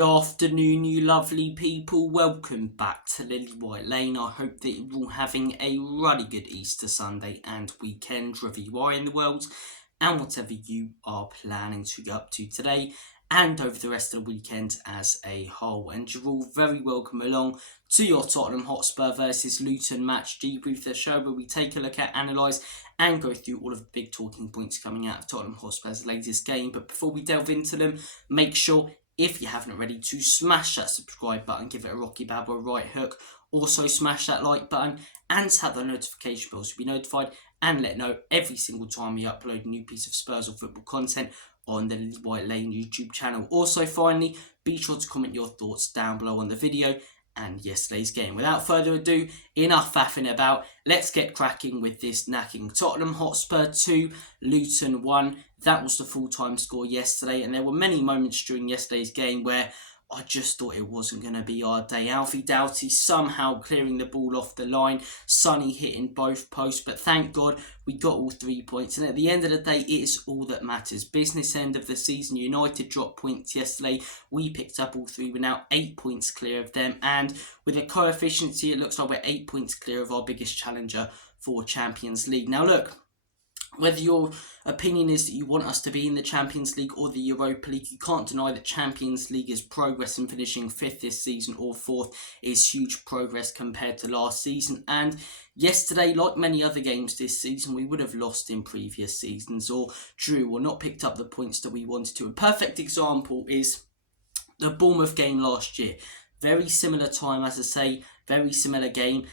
Good afternoon, you lovely people. Welcome back to Lily White Lane. I hope that you're all having a really good Easter Sunday and weekend, wherever you are in the world, and whatever you are planning to get up to today and over the rest of the weekend as a whole. And you're all very welcome along to your Tottenham Hotspur versus Luton match debrief, the show where we take a look at, analyse and go through all of the big talking points coming out of Tottenham Hotspur's latest game. But before we delve into them, make sure, if you haven't already, to smash that subscribe button, give it a rocky bab or a right hook. Also smash that like button and tap the notification bell to be notified and let know every single time we upload a new piece of Spurs or football content on the Lily White Lane YouTube channel. Also, finally, be sure to comment your thoughts down below on the video and yesterday's game. Without further ado, enough faffing about, let's get cracking with this knacking. Tottenham Hotspur 2, Luton 1. That was the full-time score yesterday, and there were many moments during yesterday's game where I just thought it wasn't going to be our day. Alfie Doughty somehow clearing the ball off the line, Sonny hitting both posts, but thank God we got all 3 points. And at the end of the day, it is all that matters. Business end of the season. United dropped points yesterday. We picked up all 3. We're now 8 points clear of them. And with a coefficient, it looks like we're 8 points clear of our biggest challenger for Champions League. Now look, whether your opinion is that you want us to be in the Champions League or the Europa League, you can't deny that Champions League is progress, and finishing 5th this season or 4th is huge progress compared to last season. And yesterday, like many other games this season, we would have lost in previous seasons or drew or not picked up the points that we wanted to. A perfect example is the Bournemouth game last year. Very similar time, as I say, very similar game.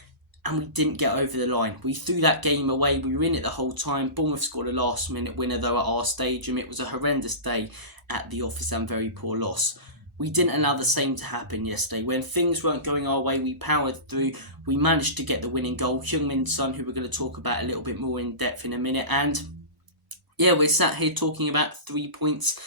And we didn't get over the line. We threw that game away. We were in it the whole time. Bournemouth scored a last-minute winner, though, at our stadium. It was a horrendous day at the office and very poor loss. We didn't allow the same to happen yesterday. When things weren't going our way, we powered through. We managed to get the winning goal. Heung-min Son, who we're going to talk about a little bit more in depth in a minute. And yeah, we're sat here talking about 3 points.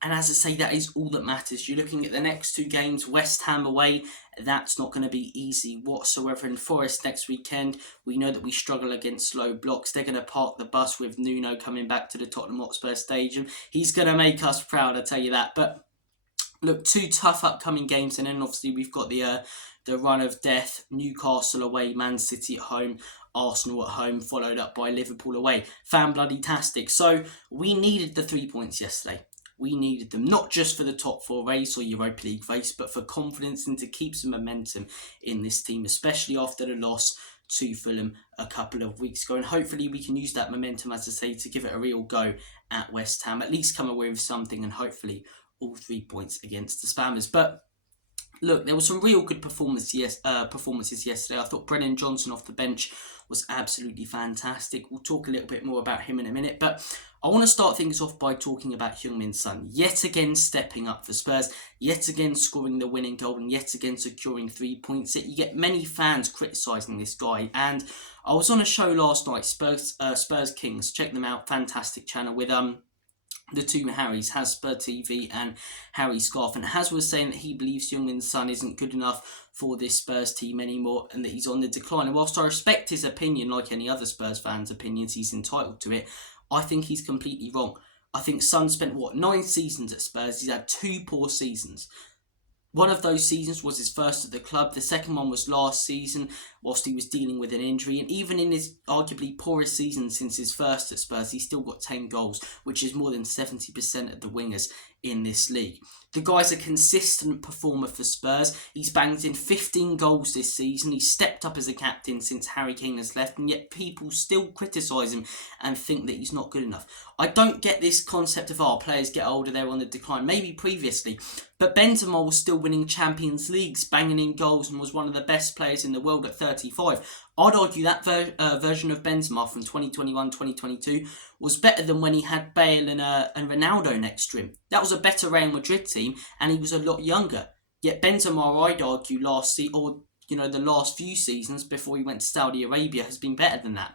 And as I say, that is all that matters. You're looking at the next 2 games, West Ham away. That's not going to be easy whatsoever. In Forest next weekend, we know that we struggle against slow blocks. They're going to park the bus with Nuno coming back to the Tottenham Hotspur Stadium. He's going to make us proud, I tell you that. But look, 2 tough upcoming games. And then obviously we've got the run of death. Newcastle away, Man City at home, Arsenal at home, followed up by Liverpool away. Fan-bloody-tastic. So we needed the 3 points yesterday. We needed them, not just for the top 4 race or Europa League race, but for confidence and to keep some momentum in this team, especially after the loss to Fulham a couple of weeks ago. And hopefully we can use that momentum, as I say, to give it a real go at West Ham. At least come away with something, and hopefully all 3 points against the Spammers. But look, there were some real good performances yesterday. I thought Brennan Johnson off the bench was absolutely fantastic. We'll talk a little bit more about him in a minute, but I want to start things off by talking about Heung-min Son. Yet again stepping up for Spurs, yet again scoring the winning goal, and yet again securing 3 points. You get many fans criticising this guy, and I was on a show last night, Spurs Kings. Check them out, fantastic channel with the 2 Harrys, Hotspur TV and Harry Scarf. And Haz was saying that he believes Heung-min Son isn't good enough for this Spurs team anymore and that he's on the decline. And whilst I respect his opinion, like any other Spurs fans' opinions, he's entitled to it, I think he's completely wrong. I think Son spent, 9 seasons at Spurs. He's had 2 poor seasons. One of those seasons was his first at the club. The second one was last season, whilst he was dealing with an injury. And even in his arguably poorest season since his first at Spurs, he still got 10 goals, which is more than 70% of the wingers in this league. The guy's a consistent performer for Spurs. He's banged in 15 goals this season. He's stepped up as a captain since Harry Kane has left, and yet people still criticise him and think that he's not good enough. I don't get this concept of, players get older, they're on the decline. Maybe previously, but Benzema was still winning Champions Leagues, banging in goals, and was one of the best players in the world at 35. I'd argue that version of Benzema from 2021-2022 was better than when he had Bale and Ronaldo next to him. That was a better Real Madrid team, and he was a lot younger. Yet Benzema, I'd argue, the last few seasons before he went to Saudi Arabia has been better than that.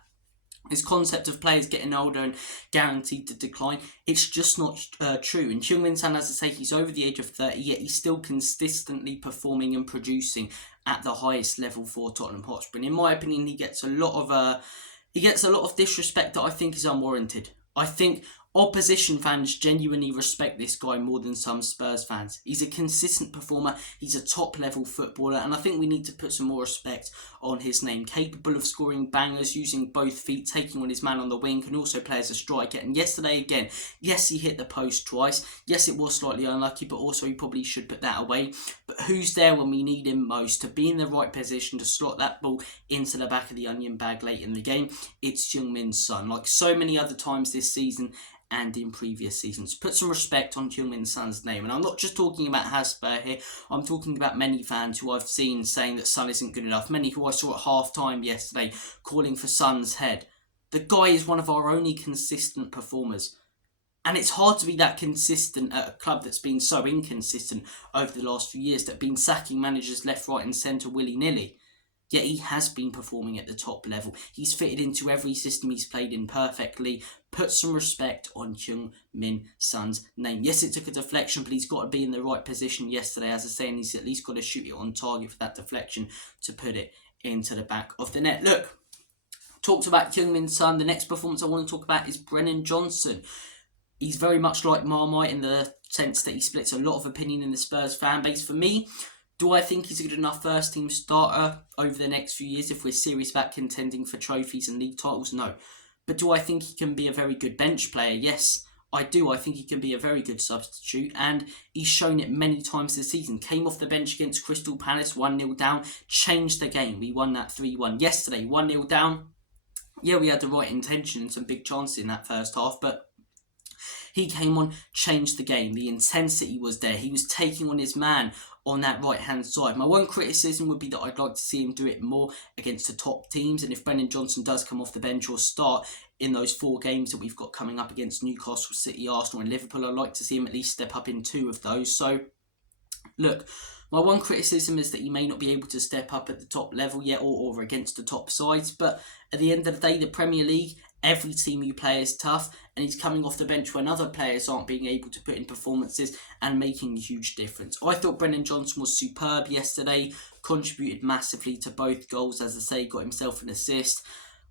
This concept of players getting older and guaranteed to decline, it's just not true. And Heung-min Son, as I say, he's over the age of 30, yet he's still consistently performing and producing at the highest level for Tottenham Hotspur. And in my opinion, he gets a lot of disrespect that I think is unwarranted. I think Opposition fans genuinely respect this guy more than some Spurs fans. He's a consistent performer, he's a top level footballer, and I think we need to put some more respect on his name. Capable of scoring bangers, using both feet, taking on his man on the wing, can also play as a striker. And yesterday again, yes, he hit the post twice, yes, it was slightly unlucky, but also he probably should put that away. But who's there when we need him most? To be in the right position to slot that ball into the back of the onion bag late in the game, it's Heung-Min Son. Like so many other times this season and in previous seasons. Put some respect on Heung-Min Son's name. And I'm not just talking about Hotspur here, I'm talking about many fans who I've seen saying that Son isn't good enough. Many who I saw at half-time yesterday calling for Son's head. The guy is one of our only consistent performers. And it's hard to be that consistent at a club that's been so inconsistent over the last few years, that have been sacking managers left, right and centre willy-nilly. Yet he has been performing at the top level. He's fitted into every system he's played in perfectly. Put some respect on Heung-Min Son's name. Yes, it took a deflection, but he's got to be in the right position yesterday, as I say, and he's at least got to shoot it on target for that deflection to put it into the back of the net. Look, talked about Heung-Min Son. The next performance I want to talk about is Brennan Johnson. He's very much like Marmite in the sense that he splits a lot of opinion in the Spurs fan base. For me, do I think he's a good enough first team starter over the next few years if we're serious about contending for trophies and league titles? No. But do I think he can be a very good bench player? Yes, I do. I think he can be a very good substitute, and he's shown it many times this season. Came off the bench against Crystal Palace, 1-0 down, changed the game. We won that 3-1. Yesterday, 1-0 down. Yeah, we had the right intention and some big chances in that first half, but he came on, changed the game. The intensity was there. He was taking on his man on that right-hand side. My one criticism would be that I'd like to see him do it more against the top teams. And if Brennan Johnson does come off the bench or start in those 4 games that we've got coming up against Newcastle, City, Arsenal and Liverpool, I'd like to see him at least step up in 2 of those. So, look, my one criticism is that he may not be able to step up at the top level yet or against the top sides. But at the end of the day, the Premier League, every team you play is tough, and he's coming off the bench when other players aren't being able to put in performances and making a huge difference. I thought Brennan Johnson was superb yesterday, contributed massively to both goals, as I say, got himself an assist.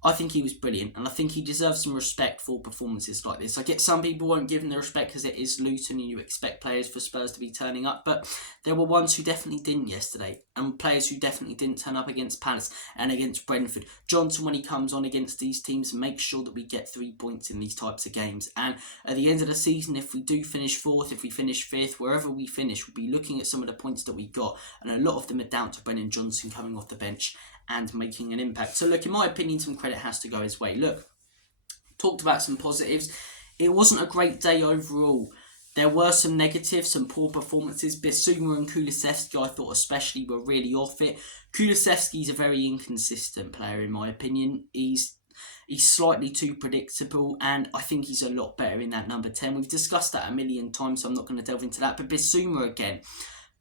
I think he was brilliant, and I think he deserves some respect for performances like this. I get some people won't give him the respect because it is Luton and you expect players for Spurs to be turning up, but there were ones who definitely didn't yesterday, and players who definitely didn't turn up against Palace and against Brentford. Johnson, when he comes on against these teams, makes sure that we get 3 points in these types of games. And at the end of the season, if we do finish 4th, if we finish 5th, wherever we finish, we'll be looking at some of the points that we got, and a lot of them are down to Brennan Johnson coming off the bench and making an impact. So look, in my opinion, some credit has to go his way. Look, talked about some positives. It wasn't a great day overall. There were some negatives, some poor performances. Bissouma and Kulusevski, I thought especially, were really off it. Kulusevski's a very inconsistent player, in my opinion. He's slightly too predictable, and I think he's a lot better in that number 10. We've discussed that a million times, so I'm not going to delve into that. But Bissouma again,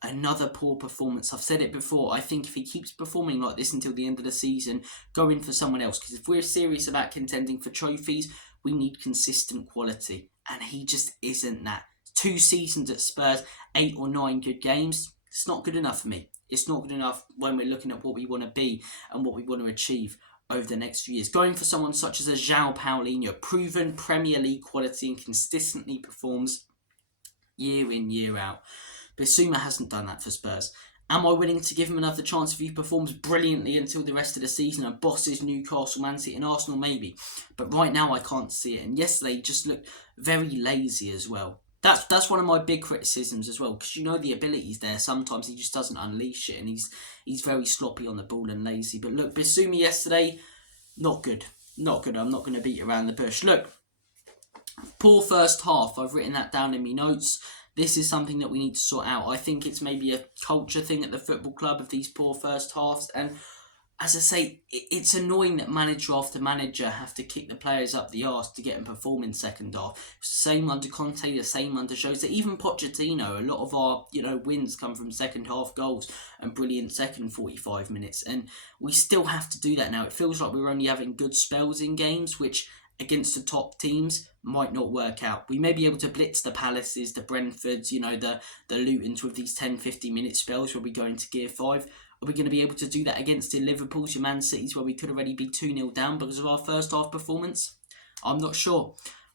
another poor performance. I've said it before. I think if he keeps performing like this until the end of the season, go in for someone else. Because if we're serious about contending for trophies, we need consistent quality. And he just isn't that. 2 seasons at Spurs, 8 or 9 good games. It's not good enough for me. It's not good enough when we're looking at what we want to be and what we want to achieve over the next few years. Going for someone such as a João Paulinho, proven Premier League quality and consistently performs year in, year out. Bissouma hasn't done that for Spurs. Am I willing to give him another chance if he performs brilliantly until the rest of the season and bosses Newcastle, Man City and Arsenal? Maybe. But right now I can't see it. And yesterday he just looked very lazy as well. That's one of my big criticisms as well, because you know the ability's there. Sometimes he just doesn't unleash it, and he's very sloppy on the ball and lazy. But look, Bissouma yesterday, not good. Not good. I'm not going to beat around the bush. Look, poor first half. I've written that down in my notes. This is something that we need to sort out. I think it's maybe a culture thing at the football club of these poor first halves. And as I say, it's annoying that manager after manager have to kick the players up the arse to get them performing second half. Same under Conte, the same under Jose. Even Pochettino, a lot of our wins come from second half goals and brilliant second 45 minutes. And we still have to do that now. It feels like we're only having good spells in games, which against the top teams might not work out. We may be able to blitz the Palaces, the Brentfords, the Lutons with these 10-15 minute spells where we go into gear 5. Are we going to be able to do that against the Liverpools, your Man Cities, where we could already be 2-0 down because of our first half performance? I'm not sure.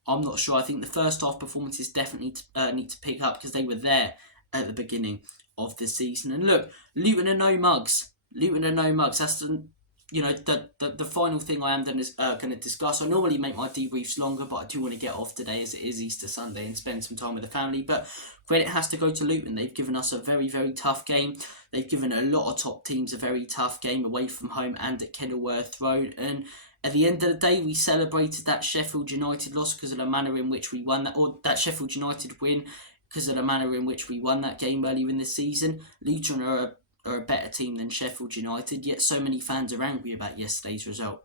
I'm not sure. I think the first half performances definitely need to pick up because they were there at the beginning of the season. And look, Luton are no mugs. Luton are no mugs. That's the final thing I am going to discuss. I normally make my debriefs longer, but I do want to get off today as it is Easter Sunday and spend some time with the family. But credit has to go to Luton. They've given us a very, very tough game. They've given a lot of top teams a very tough game away from home and at Kenilworth Road. And at the end of the day, we celebrated that Sheffield United loss because of the manner in which we won that, or that Sheffield United win because of the manner in which we won that game earlier in the season. Luton are a better team than Sheffield United, yet so many fans are angry about yesterday's result.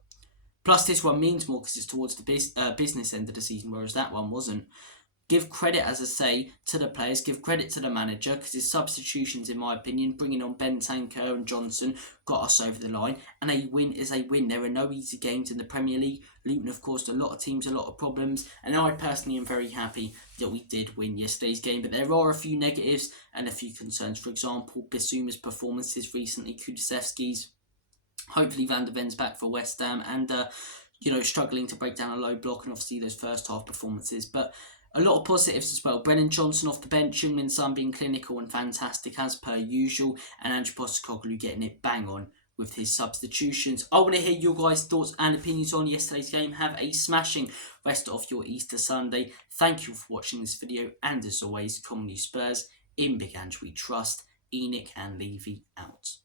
Plus, this one means more because it's towards the business end of the season, whereas that one wasn't. Give credit, as I say, to the players. Give credit to the manager because his substitutions, in my opinion, bringing on Bentancur and Johnson, got us over the line. And a win is a win. There are no easy games in the Premier League. Luton have caused a lot of teams a lot of problems. And I personally am very happy that we did win yesterday's game. But there are a few negatives and a few concerns. For example, Bissouma's performances recently, Kulusevski's, hopefully Van der Ven's back for West Ham, and struggling to break down a low block, and obviously those first half performances. But a lot of positives as well. Brennan Johnson off the bench, Heung-min Son being clinical and fantastic as per usual, and Ange Postecoglou getting it bang on with his substitutions. I want to hear your guys' thoughts and opinions on yesterday's game. Have a smashing rest of your Easter Sunday. Thank you for watching this video, and as always, Commonly Spurs, in Big Ange we trust. Enoch and Levy out.